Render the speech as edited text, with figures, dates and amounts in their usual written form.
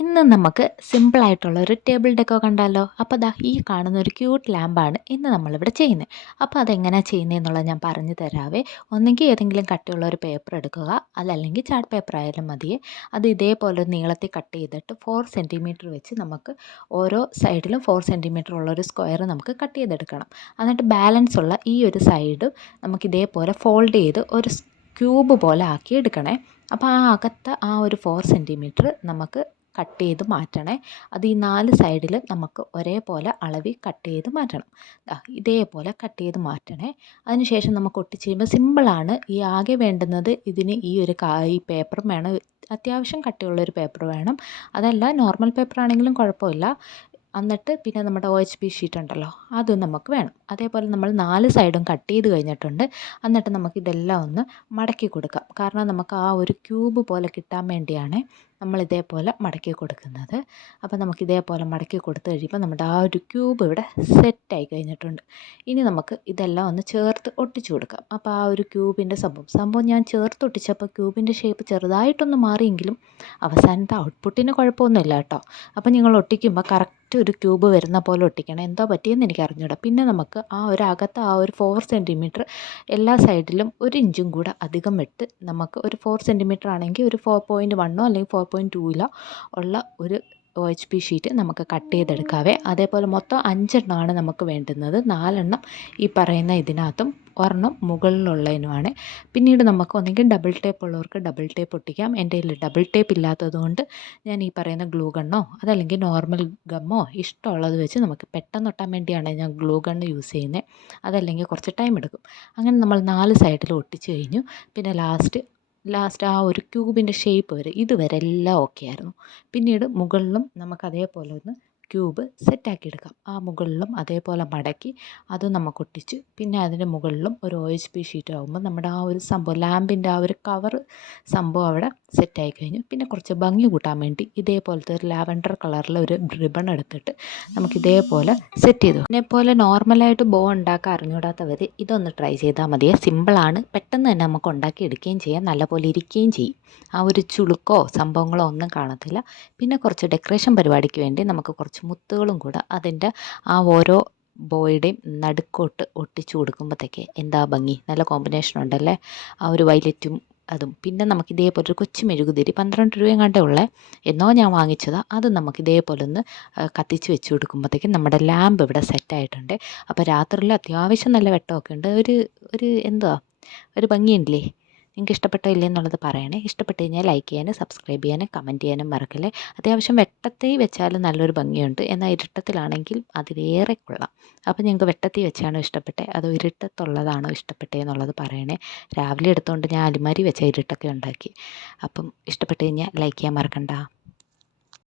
ഇന്ന് നമുക്ക് സിമ്പിളായിട്ടുള്ള ഒരു ടേബിൾ ഡെക്കോ കണ്ടാലോ? അപ്പോൾ ദാ ഈ കാണുന്ന ഒരു ക്യൂട്ട് ലാമ്പാണ് ഇന്ന് നമ്മളിവിടെ ചെയ്യുന്നത്. അപ്പോൾ അതെങ്ങനെയാണ് ചെയ്യുന്നതെന്നുള്ളത് ഞാൻ പറഞ്ഞു തരാവേ. ഒന്നെങ്കിൽ ഏതെങ്കിലും കട്ടിയുള്ള ഒരു പേപ്പർ എടുക്കുക, അതല്ലെങ്കിൽ ചാർട്ട് പേപ്പർ ആയാലും മതിയേ. അത് ഇതേപോലെ നീളത്തിൽ കട്ട് ചെയ്തിട്ട് 4 സെൻറ്റിമീറ്റർ വെച്ച് നമുക്ക് ഓരോ സൈഡിലും 4 സെൻറ്റിമീറ്റർ ഉള്ള ഒരു സ്ക്വയർ നമുക്ക് കട്ട് ചെയ്തെടുക്കണം. എന്നിട്ട് ബാലൻസ് ഉള്ള ഈ ഒരു സൈഡ് നമുക്ക് ഇതേപോലെ ഫോൾഡ് ചെയ്ത് ഒരു ക്യൂബ് പോലെ ആക്കി എടുക്കണേ. അപ്പോൾ ആ അകത്ത് ആ ഒരു 4 സെൻറ്റിമീറ്റർ നമുക്ക് കട്ട് ചെയ്ത് മാറ്റണേ. അത് ഈ 4 സൈഡിലും നമുക്ക് ഒരേപോലെ അളവിൽ കട്ട് ചെയ്ത് മാറ്റണം. ഇതേപോലെ കട്ട് ചെയ്ത് മാറ്റണേ. അതിനുശേഷം നമുക്ക് ഒട്ടിച്ച് കഴിയുമ്പോൾ സിമ്പിളാണ്. ഈ ആകെ വേണ്ടുന്നത് ഇതിന് ഈ പേപ്പറും വേണം. അത്യാവശ്യം കട്ടിയുള്ളൊരു പേപ്പർ വേണം. അതല്ല നോർമൽ പേപ്പർ ആണെങ്കിലും കുഴപ്പമില്ല. എന്നിട്ട് പിന്നെ നമ്മുടെ OHP ഷീറ്റ് ഉണ്ടല്ലോ, അതും നമുക്ക് വേണം. അതേപോലെ നമ്മൾ 4 സൈഡും കട്ട് ചെയ്ത് കഴിഞ്ഞിട്ടുണ്ട്. എന്നിട്ട് നമുക്കിതെല്ലാം ഒന്ന് മടക്കി കൊടുക്കാം. കാരണം നമുക്ക് ആ ഒരു ക്യൂബ് പോലെ കിട്ടാൻ വേണ്ടിയാണ് നമ്മൾ ഇതേപോലെ മടക്കി കൊടുക്കുന്നത്. അപ്പോൾ നമുക്കിതേപോലെ മടക്കി കൊടുത്തു കഴിയുമ്പോൾ നമ്മുടെ ആ ഒരു ക്യൂബ് ഇവിടെ സെറ്റായി കഴിഞ്ഞിട്ടുണ്ട്. ഇനി നമുക്ക് ഇതെല്ലാം ഒന്ന് ചേർത്ത് ഒട്ടിച്ചു കൊടുക്കാം. അപ്പോൾ ആ ഒരു ക്യൂബിൻ്റെ സംഭവം ഞാൻ ചേർത്ത് ഒട്ടിച്ചപ്പോൾ ക്യൂബിൻ്റെ ഷേപ്പ് ചെറുതായിട്ടൊന്ന് മാറിയെങ്കിലും അവസാനത്തെ ഔട്ട്പുട്ടിന് കുഴപ്പമൊന്നുമില്ല കേട്ടോ. അപ്പോൾ നിങ്ങൾ ഒട്ടിക്കുമ്പോൾ കറക്റ്റ് ഒരു ക്യൂബ് വരുന്ന പോലെ ഒട്ടിക്കണം. എന്തോ പറ്റിയെന്ന് എനിക്ക് അറിഞ്ഞൂടാ. പിന്നെ നമുക്ക് ആ ഒരു അകത്ത് ആ ഒരു 4 സെൻറ്റിമീറ്റർ എല്ലാ സൈഡിലും 1 ഇഞ്ചും കൂടെ അധികം വിട്ട് നമുക്ക് ഒരു 4 സെൻറ്റിമീറ്റർ ആണെങ്കിൽ ഒരു 4.1 അല്ലെങ്കിൽ 4.2 ഉള്ള ഒരു OHP ഷീറ്റ് നമുക്ക് കട്ട് ചെയ്തെടുക്കാവേ. അതേപോലെ മൊത്തം 5 എണ്ണമാണ് നമുക്ക് വേണ്ടുന്നത്. 4 എണ്ണം ഈ പറയുന്ന ഇതിനകത്തും ഒരെണ്ണം മുകളിലുള്ളതിനുമാണ്. പിന്നീട് നമുക്ക് ഒന്നെങ്കിൽ ഡബിൾ ടേപ്പ് ഉള്ളവർക്ക് ഡബിൾ ടേപ്പ് ഒട്ടിക്കാം. എൻ്റെ കയ്യിൽ ഡബിൾ ടേപ്പ് ഇല്ലാത്തതുകൊണ്ട് ഞാൻ ഈ പറയുന്ന ഗ്ലൂ ഗണ്ണോ അതല്ലെങ്കിൽ നോർമൽ ഗമ്മോ ഇഷ്ടമുള്ളത് വെച്ച് നമുക്ക് പെട്ടെന്ന് ഒട്ടാൻ വേണ്ടിയാണ് ഞാൻ ഗ്ലൂ ഗണ്ണ് യൂസ് ചെയ്യുന്നത്. അതല്ലെങ്കിൽ കുറച്ച് ടൈം എടുക്കും. അങ്ങനെ നമ്മൾ 4 സൈഡിലും ഒട്ടിച്ച് കഴിഞ്ഞു. പിന്നെ ലാസ്റ്റ് ആ ഒരു ക്യൂബിൻ്റെ ഷേപ്പ് വരെ ഇതുവരെ എല്ലാം ഓക്കെ ആയിരുന്നു. പിന്നീട് മുകളിലും നമുക്ക് അതേപോലെ ഒന്ന് ക്യൂബ് സെറ്റാക്കി എടുക്കാം. ആ മുകളിലും അതേപോലെ മടക്കി അത് നമുക്ക് ഒട്ടിച്ച് പിന്നെ അതിൻ്റെ മുകളിലും ഒരു OHP ഷീറ്റ് ആകുമ്പോൾ നമ്മുടെ ആ ഒരു സംഭവം ലാമ്പിൻ്റെ ആ ഒരു കവർ സംഭവം അവിടെ സെറ്റായി കഴിഞ്ഞു. പിന്നെ കുറച്ച് ഭംഗി കൂട്ടാൻ വേണ്ടി ഇതേപോലത്തെ ഒരു ലാവൻഡർ കളറിൽ ഒരു റിബൺ എടുത്തിട്ട് നമുക്ക് ഇതേപോലെ സെറ്റ് ചെയ്തു. ഇതിനെപ്പോലെ നോർമലായിട്ട് ബോ ഉണ്ടാക്കാൻ അറിഞ്ഞൂടാത്തവർ ഇതൊന്ന് ട്രൈ ചെയ്താൽ മതിയെ. സിമ്പിളാണ്, പെട്ടെന്ന് തന്നെ നമുക്ക് ഉണ്ടാക്കി എടുക്കുകയും ചെയ്യാം, നല്ലപോലെ ഇരിക്കുകയും ചെയ്യും. ആ ഒരു ചുളുക്കോ സംഭവങ്ങളോ ഒന്നും കാണത്തില്ല. പിന്നെ കുറച്ച് ഡെക്കറേഷൻ പരിപാടിക്ക് വേണ്ടി നമുക്ക് കുറച്ച് മുത്തുകളും കൂടെ അതിൻ്റെ ആ ഓരോ ബോയുടെയും നടുക്കോട്ട് ഒട്ടിച്ചു കൊടുക്കുമ്പോഴത്തേക്ക് എന്താ ഭംഗി, നല്ല കോമ്പിനേഷൻ ഉണ്ടല്ലേ. ആ ഒരു വയലറ്റും അതും. പിന്നെ നമുക്ക് ഇതേപോലെ ഒരു കൊച്ചു മെഴുകുതിരി 12 രൂപയും കണ്ടേ ഉള്ളേ, എന്നോ ഞാൻ വാങ്ങിച്ചതാണ്. അത് നമുക്ക് ഇതേപോലെ ഒന്ന് കത്തിച്ച് വെച്ച് കൊടുക്കുമ്പോഴത്തേക്കും നമ്മുടെ ലാമ്പ് ഇവിടെ സെറ്റായിട്ടുണ്ട്. അപ്പോൾ രാത്രിയിൽ അത്യാവശ്യം നല്ല വെട്ടമൊക്കെ ഉണ്ട്. ഒരു എന്തുവാ ഒരു ഭംഗിയുണ്ടല്ലേ. നിങ്ങൾക്ക് ഇഷ്ടപ്പെട്ടോ ഇല്ലേ എന്നുള്ളത് പറയണേ. ഇഷ്ടപ്പെട്ട് കഴിഞ്ഞാൽ ലൈക്ക് ചെയ്യാനും സബ്സ്ക്രൈബ് ചെയ്യാനും കമൻറ്റ് ചെയ്യാനും മറക്കല്ലേ. അത്യാവശ്യം വെട്ടത്തിൽ വെച്ചാലും നല്ലൊരു ഭംഗിയുണ്ട്, എന്നാൽ ഇരുട്ടത്തിലാണെങ്കിൽ അതിലേറെ കൊള്ളാം. അപ്പോൾ നിങ്ങൾക്ക് വെട്ടത്തിൽ വെച്ചാണോ ഇഷ്ടപ്പെട്ടത് അതോ ഇരുട്ടത്തുള്ളതാണോ ഇഷ്ടപ്പെട്ടത് എന്നുള്ളത് പറയണേ. രാവിലെ എടുത്തുകൊണ്ട് ഞാൻ അലിമാരി വെച്ച ഇരുട്ടൊക്കെ ഉണ്ടാക്കി. അപ്പം ഇഷ്ടപ്പെട്ട് കഴിഞ്ഞാൽ ലൈക്ക് ചെയ്യാൻ മറക്കണ്ട.